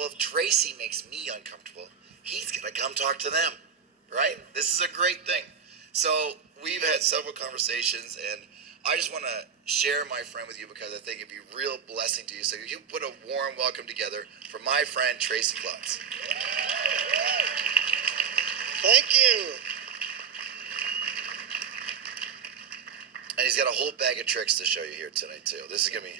well, if Tracey makes me uncomfortable, he's going to come talk to them, right? This is a great thing. So we've had several conversations, and I just want to share my friend with you because I think it'd be a real blessing to you. So you put a warm welcome together for my friend Tracey Klotz. Thank you. And he's got a whole bag of tricks to show you here tonight too. This is gonna be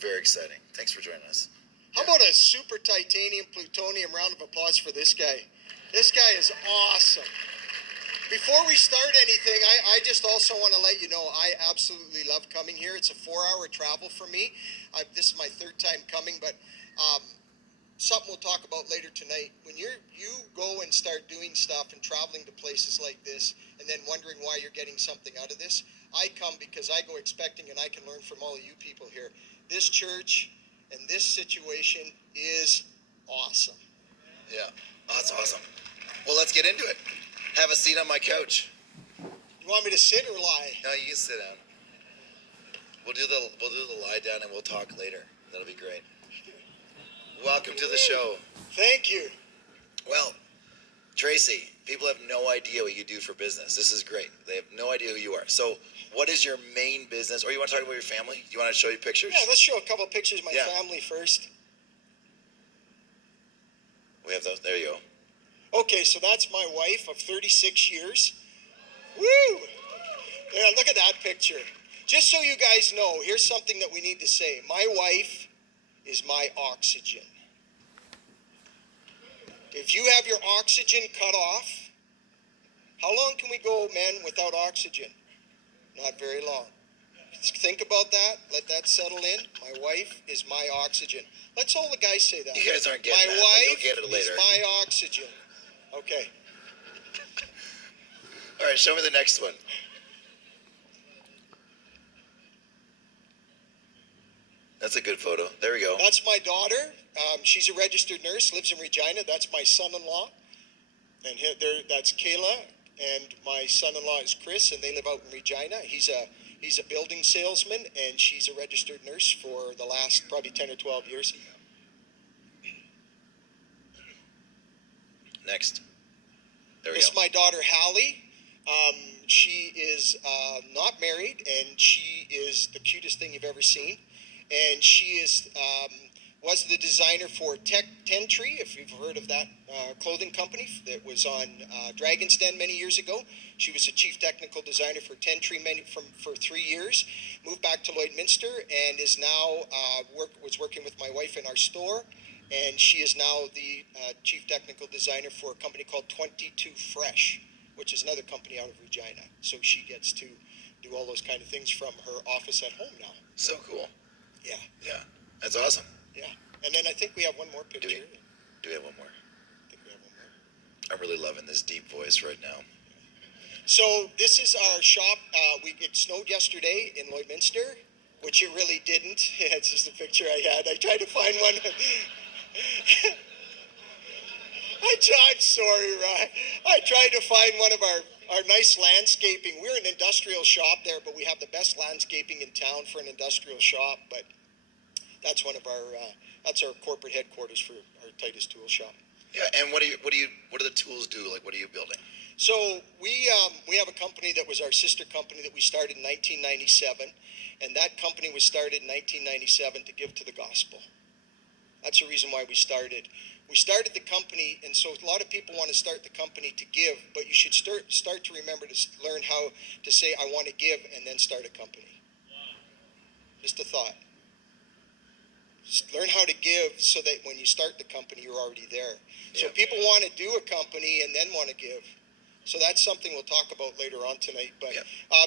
very exciting. Thanks for joining us. How about a super titanium plutonium round of applause for this guy? This guy is awesome. Before we start anything, I just also want to let you know I absolutely love coming here. It's a 4-hour travel for me. This is my third time coming, but something we'll talk about later tonight. When you go and start doing stuff and traveling to places like this and then wondering why you're getting something out of this, I come because I go expecting and I can learn from all of you people here. This church and this situation is awesome. Yeah, that's awesome. Well, let's get into it. Have a seat on my couch. You want me to sit or lie? No, you can sit down. We'll do the lie down and we'll talk later. That'll be great. Welcome to the show. Thank you. Well, Tracey, people have no idea what you do for business. This is great. They have no idea who you are. So what is your main business? Or you want to talk about your family? You want to show you pictures? Yeah, let's show a couple of pictures of my family first. We have those. There you go. Okay, so that's my wife of 36 years. Woo! Yeah, look at that picture. Just so you guys know, here's something that we need to say. My wife is my oxygen. If you have your oxygen cut off, how long can we go, men, without oxygen? Not very long. Think about that. Let that settle in. My wife is my oxygen. Let's all the guys say that. You guys aren't getting that. My wife you'll get it later. Is my oxygen. Okay. All right, show me the next one. That's a good photo. There we go. That's my daughter. She's a registered nurse, lives in Regina. That's my son-in-law. And that's Kayla. And my son-in-law is Chris, and they live out in Regina. He's a building salesman, and she's a registered nurse for the last probably 10 or 12 years. Next. There we This go. is my daughter, Hallie. She is not married, and she is the cutest thing you've ever seen. And she was the designer for Tree, if you've heard of that clothing company that was on Dragon's Den many years ago. She was a chief technical designer for Tree for 3 years, moved back to Lloydminster, and is now was working with my wife in our store. And she is now the chief technical designer for a company called 22 Fresh, which is another company out of Regina. So she gets to do all those kind of things from her office at home now. So cool. Yeah. Yeah, that's awesome. Yeah. And then I think we have one more picture. Do we have one more? I think we have one more. I'm really loving this deep voice right now. So this is our shop. It snowed yesterday in Lloydminster, which it really didn't. It's just a picture I had. I tried to find one. I'm sorry, Ryan. I tried to find one of our nice landscaping. We're an industrial shop there, but we have the best landscaping in town for an industrial shop. But that's one of that's our corporate headquarters for our Titus Tool Shop. Yeah, and what do the tools do? Like, what are you building? So we have a company that was our sister company that we started in 1997, and that company was started in 1997 to give to the gospel. That's the reason why we started. We started the company, and so a lot of people want to start the company to give, but you should start to remember to learn how to say, I want to give, and then start a company. Just a thought. Just learn how to give so that when you start the company, you're already there. So people want to do a company and then want to give. So that's something we'll talk about later on tonight. But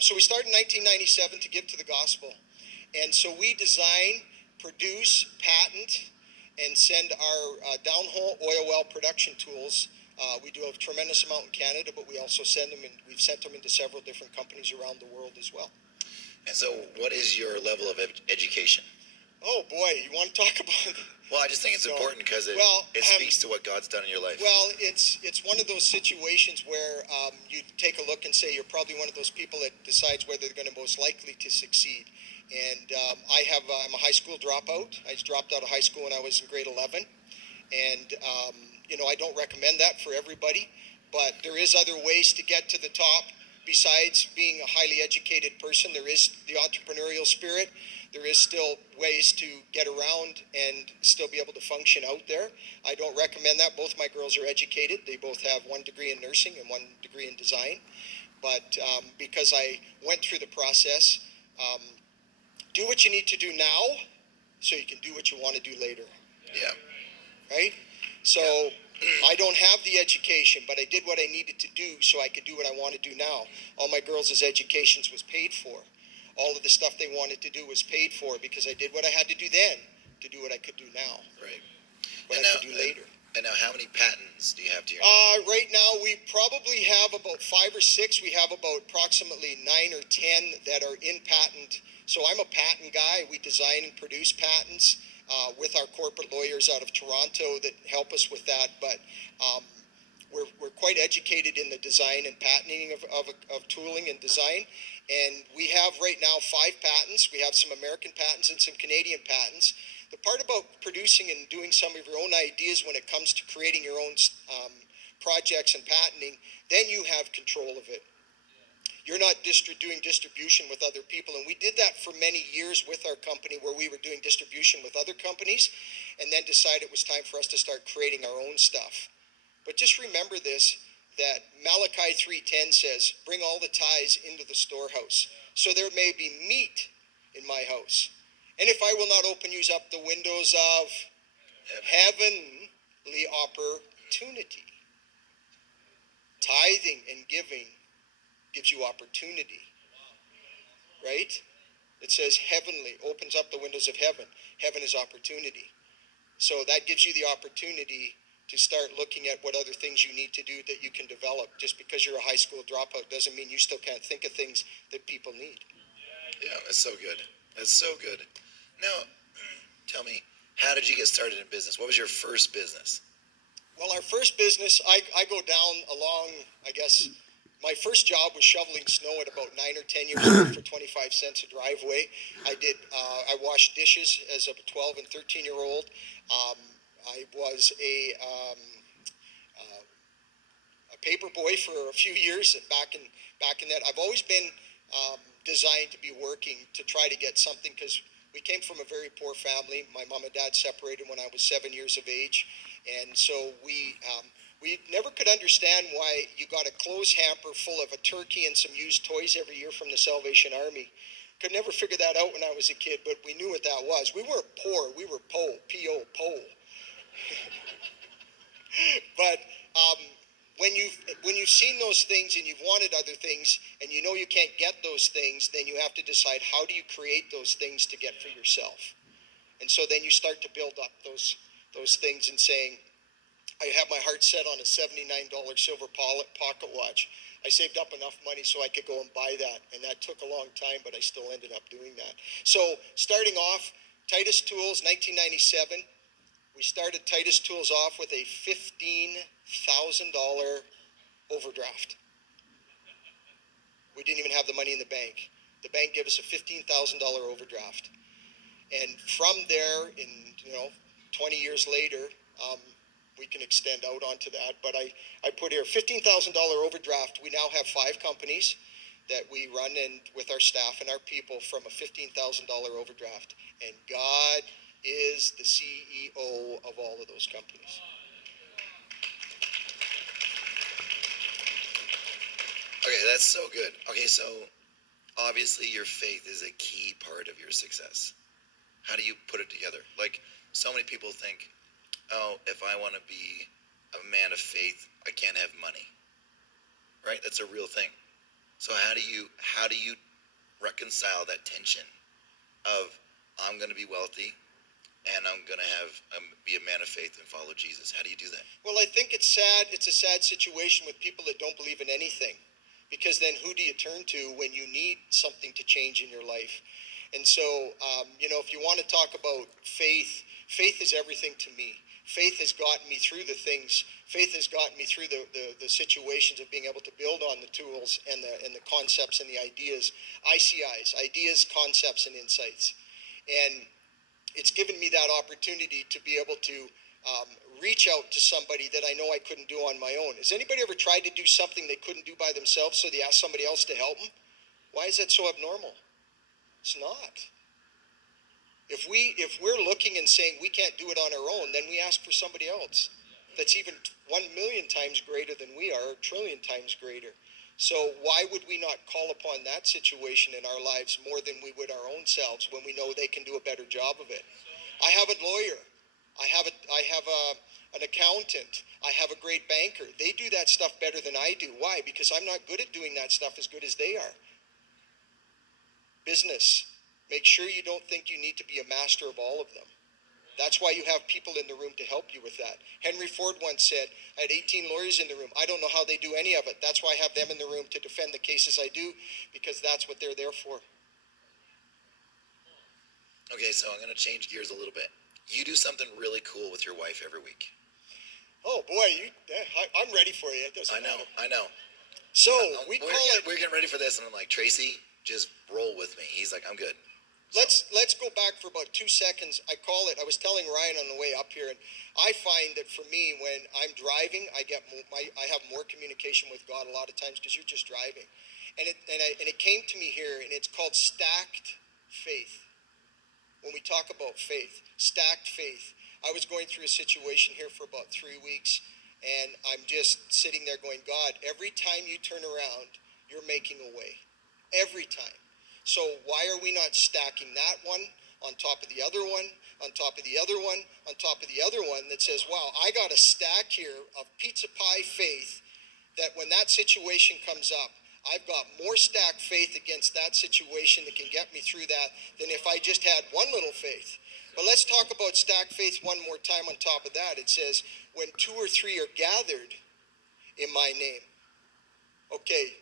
so we started in 1997 to give to the gospel. And so we design, produce, patent, and send our downhole oil well production tools. We do a tremendous amount in Canada, but we also send them, and we've sent them into several different companies around the world as well. And so what is your level of education? Oh boy, you want to talk about it? Well, I just think it's important because it speaks to what God's done in your life. Well, it's one of those situations where you take a look and say you're probably one of those people that decides whether they're going to most likely to succeed. And I'm a high school dropout. I dropped out of high school when I was in grade 11. And, I don't recommend that for everybody, but there is other ways to get to the top. Besides being a highly educated person, there is the entrepreneurial spirit. There is still ways to get around and still be able to function out there. I don't recommend that. Both my girls are educated. They both have 1 degree in nursing and 1 degree in design. But because I went through the process, do what you need to do now so you can do what you want to do later. Yeah. Right? So I don't have the education, but I did what I needed to do so I could do what I want to do now. All my girls' educations was paid for. All of the stuff they wanted to do was paid for because I did what I had to do then to do what I could do now. Right. What And I now, could do later. And now, how many patents do you have to your name? Right now, we probably have about 5 or 6. We have about approximately 9 or 10 that are in patent. So I'm a patent guy. We design and produce patents with our corporate lawyers out of Toronto that help us with that. But we're quite educated in the design and patenting of tooling and design. And we have right now 5 patents. We have some American patents and some Canadian patents. The part about producing and doing some of your own ideas when it comes to creating your own projects and patenting, then you have control of it. You're not doing distribution with other people. And we did that for many years with our company where we were doing distribution with other companies and then decided it was time for us to start creating our own stuff. But just remember this, that Malachi 3:10 says, bring all the tithes into the storehouse, so there may be meat in my house. And if I will not open you up the windows of heavenly opportunity. Tithing and giving gives you opportunity. Right? It says heavenly, opens up the windows of heaven. Heaven is opportunity. So that gives you the opportunity to start looking at what other things you need to do that you can develop. Just because you're a high school dropout doesn't mean you still can't think of things that people need. Yeah, that's so good. That's so good. Now, tell me, how did you get started in business? What was your first business? Well, our first business, I go down along, I guess, my first job was shoveling snow at about 9 or 10 years old for 25 cents a driveway. I washed dishes as a 12 and 13-year-old. I was a paper boy for a few years. Back in that, I've always been designed to be working to try to get something because we came from a very poor family. My mom and dad separated when I was 7 years of age, and so we never could understand why you got a clothes hamper full of a turkey and some used toys every year from the Salvation Army. Could never figure that out when I was a kid, but we knew what that was. We weren't poor. We were P-O, pole. But when you've seen those things and you've wanted other things and you know you can't get those things, then you have to decide how do you create those things to get for yourself. And so then you start to build up those things and saying, I have my heart set on a $79 silver pocket watch. I saved up enough money so I could go and buy that, and that took a long time, but I still ended up doing that. So starting off, Titus Tools, 1997, we started Titus Tools off with a $15,000 overdraft. We didn't even have the money in the bank. The bank gave us a $15,000 overdraft. And from there, 20 years later, we can extend out onto that. But I put here $15,000 overdraft. We now have 5 companies that we run and with our staff and our people from a $15,000 overdraft. And God is the CEO of all of those companies. Okay, that's so good. Okay, so obviously your faith is a key part of your success. How do you put it together? Like, so many people think, oh, if I want to be a man of faith, I can't have money. Right? That's a real thing. So how do you reconcile that tension of I'm going to be wealthy and I'm going to be a man of faith and follow Jesus? How do you do that? Well, I think it's sad. It's a sad situation with people that don't believe in anything, because then who do you turn to when you need something to change in your life? And so, if you want to talk about faith, faith is everything to me. Faith has gotten me through the things. Faith has gotten me through the situations of being able to build on the tools and the concepts and the ideas. ICIs, ideas, concepts, and insights. And it's given me that opportunity to be able to reach out to somebody that I know I couldn't do on my own. Has anybody ever tried to do something they couldn't do by themselves, so they asked somebody else to help them? Why is that so abnormal? It's not. If we're looking and saying we can't do it on our own, then we ask for somebody else that's even 1,000,000 times greater than we are, or 1,000,000,000,000 times greater. So why would we not call upon that situation in our lives more than we would our own selves when we know they can do a better job of it? I have a lawyer. I have an accountant. I have a great banker. They do that stuff better than I do. Why? Because I'm not good at doing that stuff as good as they are. Business. Make sure you don't think you need to be a master of all of them. That's why you have people in the room to help you with that. Henry Ford once said, I had 18 lawyers in the room. I don't know how they do any of it. That's why I have them in the room to defend the cases I do, because that's what they're there for. Okay, so I'm going to change gears a little bit. You do something really cool with your wife every week. Oh boy, I'm ready for you. It doesn't matter. I know. So We're getting ready for this, and I'm like, Tracy, just roll with me. He's like, I'm good. Let's go back for about 2 seconds. I was telling Ryan on the way up here, and I find that for me, when I'm driving, I have more communication with God a lot of times because you're just driving, and it came to me here, and it's called stacked faith. When we talk about faith, stacked faith. I was going through a situation here for about 3 weeks, and I'm just sitting there going, God, every time you turn around, you're making a way. Every time. So why are we not stacking that one on top of the other one, on top of the other one, on top of the other one that says, wow, I got a stack here of pizza pie faith that when that situation comes up, I've got more stacked faith against that situation that can get me through that than if I just had one little faith. But let's talk about stacked faith one more time on top of that. It says, when 2 or 3 are gathered in my name. Okay.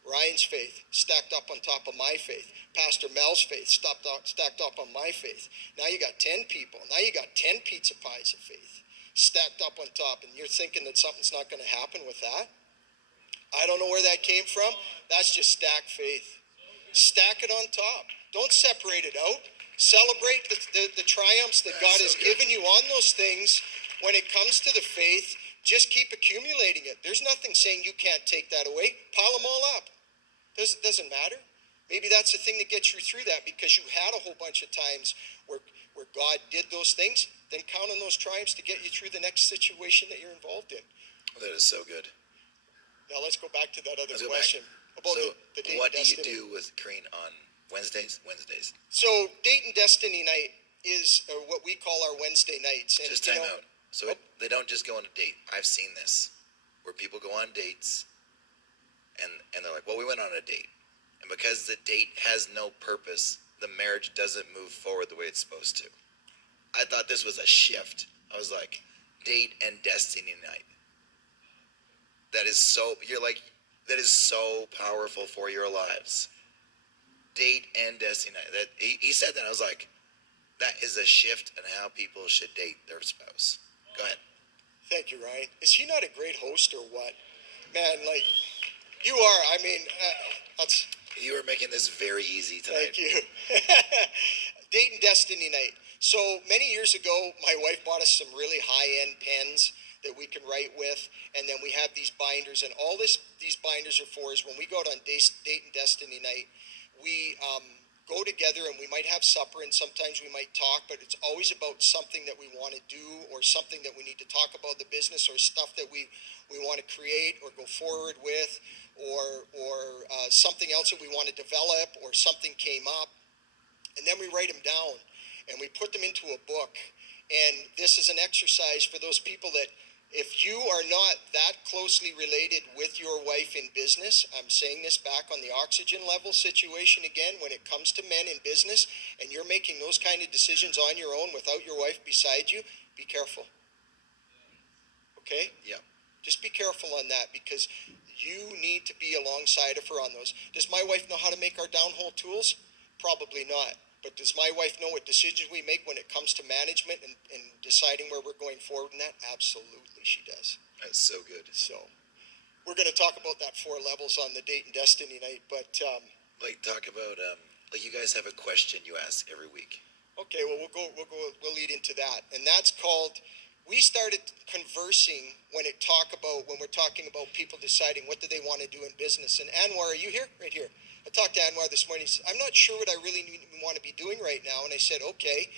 Ryan's faith stacked up on top of my faith. Pastor Mel's faith stacked up on my faith. Now you got 10 people. Now you got 10 pizza pies of faith stacked up on top, and you're thinking that something's not going to happen with that? I don't know where that came from. That's just stacked faith. Stack it on top. Don't separate it out. Celebrate the triumphs that God has given you on those things. When it comes to the faith, just keep accumulating it. There's nothing saying you can't take that away. Pile them all up. Doesn't matter. Maybe that's the thing that gets you through that, because you had a whole bunch of times where God did those things. Then count on those triumphs to get you through the next situation that you're involved in. That is so good. Now let's go back to that other question about the date what and destiny. do you do with Kareen on Wednesdays? So date and destiny night is what we call our Wednesday nights. And just time out. So they don't just go on a date. I've seen this where people go on dates and they're like, well, we went on a date. And because the date has no purpose, the marriage doesn't move forward the way it's supposed to. I thought this was a shift. I was like, date and destiny night. That is so powerful for your lives. Date and destiny night. He said that. I was like, that is a shift in how people should date their spouse. Go ahead. Thank you, Ryan. Is he not a great host or what? Man, like, you are. I mean, you are making this very easy tonight. Thank you. Date and destiny night. So many years ago, my wife bought us some really high-end pens that we can write with, and then we have these binders, and all these binders are for is when we go out on date and destiny night, we go together and we might have supper, and sometimes we might talk, but it's always about something that we want to do, or something that we need to talk about the business, or stuff that we want to create or go forward with, or something else that we want to develop, or something came up, and then we write them down and we put them into a book. And this is an exercise for those people that, if you are not that closely related with your wife in business, I'm saying this back on the oxygen level situation again, when it comes to men in business, and you're making those kind of decisions on your own without your wife beside you, be careful. Okay? Yeah. Just be careful on that, because you need to be alongside of her on those. Does my wife know how to make our downhole tools? Probably not. But does my wife know what decisions we make when it comes to management and deciding where we're going forward in that? Absolutely, she does. That's so good. So we're going to talk about that 4 levels on the date and destiny night. But talk about like you guys have a question you ask every week. Okay, well we'll lead into that, and that's called we started conversing when we're talking about people deciding what do they want to do in business. And Anwar, are you here? Right here. I talked to Anwar this morning. He said, I'm not sure what I really want to be doing right now. And I said, okay,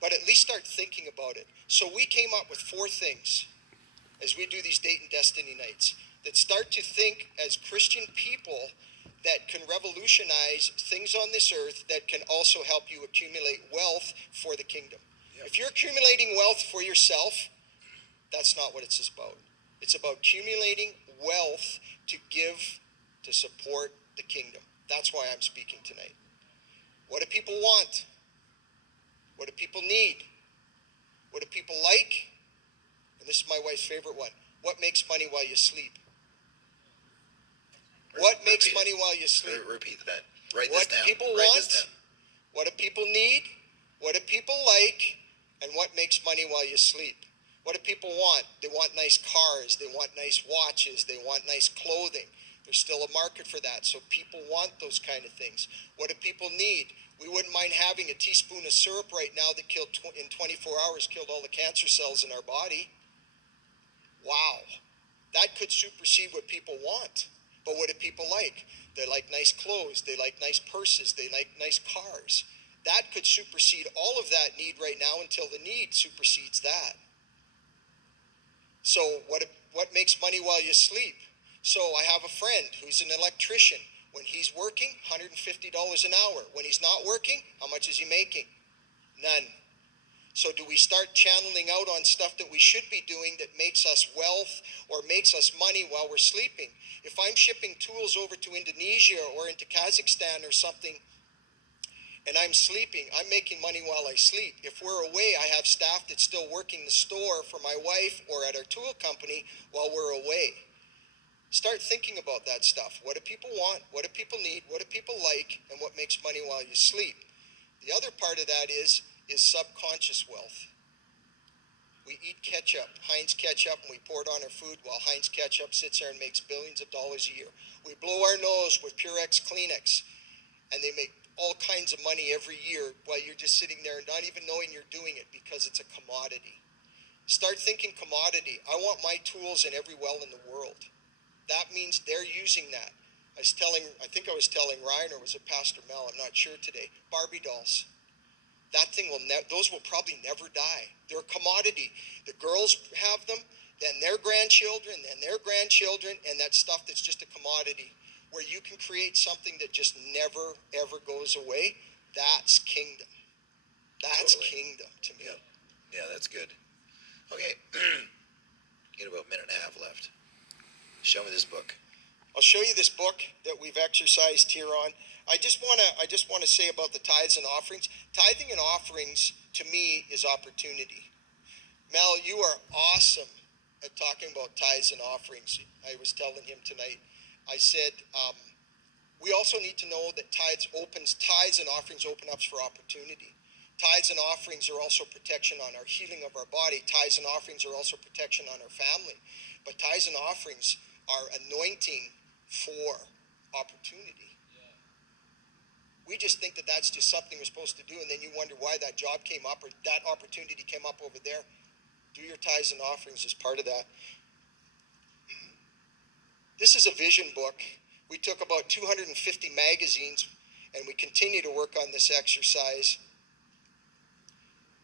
but at least start thinking about it. So we came up with 4 things as we do these Date and Destiny nights that start to think as Christian people that can revolutionize things on this earth that can also help you accumulate wealth for the kingdom. Yep. If you're accumulating wealth for yourself, that's not what it's about. It's about accumulating wealth to give to support the kingdom. That's why I'm speaking tonight. What do people want? What do people need? What do people like? And this is my wife's favorite one. What makes money while you sleep? What makes money while you sleep? Repeat that. Write what this down. What do people Write want? this down. What do people need? What do people like? And what makes money while you sleep? What do people want? They want nice cars. They want nice watches. They want nice clothing. There's still a market for that. So people want those kind of things. What do people need? We wouldn't mind having a teaspoon of syrup right now that killed in 24 hours killed all the cancer cells in our body. Wow. That could supersede what people want. But what do people like? They like nice clothes. They like nice purses. They like nice cars. That could supersede all of that need right now until the need supersedes that. So what makes money while you sleep? So I have a friend who's an electrician. When he's working, $150 an hour. When he's not working, how much is he making? None. So do we start channeling out on stuff that we should be doing that makes us wealth or makes us money while we're sleeping? If I'm shipping tools over to Indonesia or into Kazakhstan or something and I'm sleeping, I'm making money while I sleep. If we're away, I have staff that's still working the store for my wife or at our tool company while we're away. Start thinking about that stuff. What do people want? What do people need? What do people like? And what makes money while you sleep? The other part of that is subconscious wealth. We eat ketchup, Heinz ketchup, and we pour it on our food while Heinz ketchup sits there and makes billions of dollars a year. We blow our nose with Purex Kleenex, and they make all kinds of money every year while you're just sitting there and not even knowing you're doing it because it's a commodity. Start thinking commodity. I want my tools in every well in the world. That means they're using that. I think I was telling Ryan, or was it Pastor Mel, I'm not sure today, Barbie dolls. That thing those will probably never die. They're a commodity. The girls have them, then their grandchildren, and that stuff that's just a commodity. Where you can create something that just never, ever goes away. That's kingdom. That's totally. Kingdom to me. Yeah, that's good. Okay, get about a minute and a half left. Show me this book. I'll show you this book that we've exercised here on. I just want to say about the tithes and offerings. Tithing and offerings to me is opportunity. Mel, you are awesome at talking about tithes and offerings. I was telling him tonight. I said we also need to know that tithes and offerings open up for opportunity. Tithes and offerings are also protection on our healing of our body. Tithes and offerings are also protection on our family. But tithes and offerings are anointing for opportunity. We just think that that's just something we're supposed to do, and then you wonder why that job came up or that opportunity came up over there. Do your tithes and offerings as part of that. This is a vision book. We took about 250 magazines, and we continue to work on this exercise.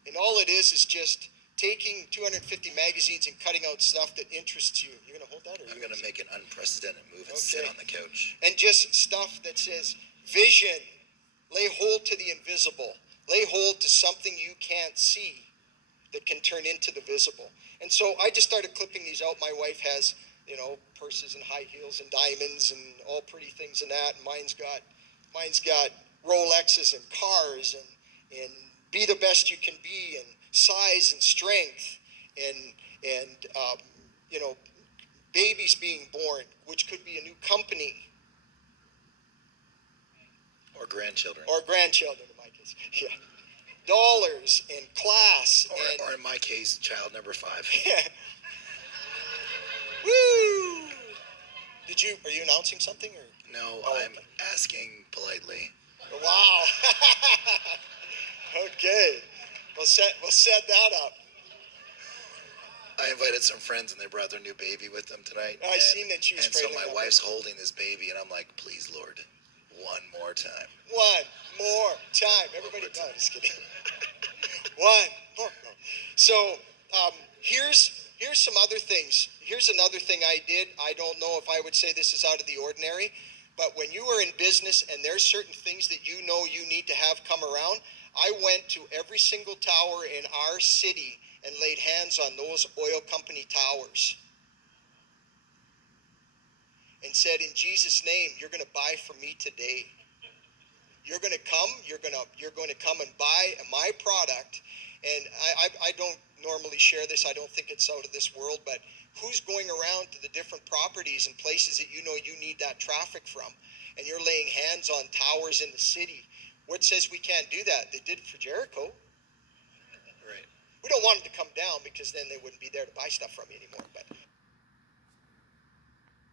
And all it is just taking 250 magazines and cutting out stuff that interests you. You're going to hold that? Or I'm going to make an unprecedented move and sit on the couch. And just stuff that says, vision, lay hold to the invisible. Lay hold to something you can't see that can turn into the visible. And so I just started clipping these out. My wife has, purses and high heels and diamonds and all pretty things and that. And mine's got Rolexes and cars and be the best you can be and size and strength and babies being born, which could be a new company. Or grandchildren. In my case. Yeah. Dollars and class. Or in my case, child number 5. Woo! Are you announcing something or? No, I'm asking politely. Wow. Okay. We'll set that up. I invited some friends and they brought their new baby with them tonight. I seen that she was And so cradling my that wife's holding this baby and I'm like, please, Lord, one more time. One more time. Everybody, more time. no, just kidding. One more. No. So here's some other things. Here's another thing I did. I don't know if I would say this is out of the ordinary, but when you are in business and there's certain things that you know you need to have come around, I went to every single tower in our city and laid hands on those oil company towers and said, in Jesus' name, you're going to buy from me today. You're going to come. You're going to come and buy my product. And I don't normally share this. I don't think it's out of this world. But who's going around to the different properties and places that you know you need that traffic from, and you're laying hands on towers in the city? What says we can't do that? They did it for Jericho. Right. We don't want them to come down because then they wouldn't be there to buy stuff from you anymore. But